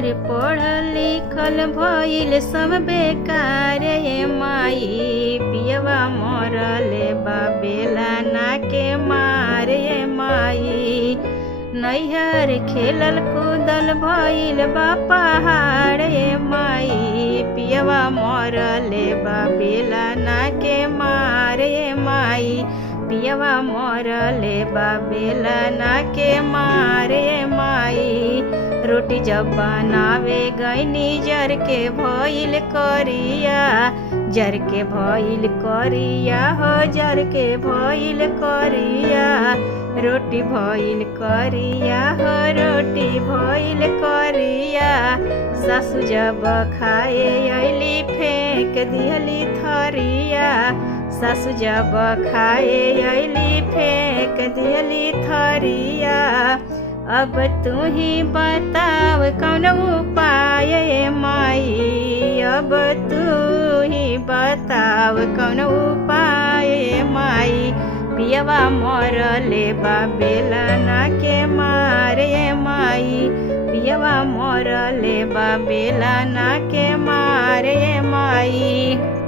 अरे पढ़ल लिखल भइल सब बेकार ये माई, पियवा मरले बा बेलना के मार ये माई। नैहर खेलल कूदल भइल बा पहाड़ ये माई, पियवा मरले बा बेलना के मार ये माई। पियवा मरले बा बेलना के मार ये माई। रोटी जब बनावे गईनी जर के भइल करिया, जर के भइल करिया हो, जर के भइल करिया। रोटी भइल करिया हो, रोटी भइल करिया। सासु जब खाए अइली फेंक दिहली थरिया, सासु जब खाए अइली फेंक दिहली थरिया। अब तू ही बताव कौन उपाय ये माई, अब तू ही बताव कौन उपाय ये माई। पियवा मरले बा बेलना के मार ये माई, पियवा मरले बा बेलना के मार ये माई।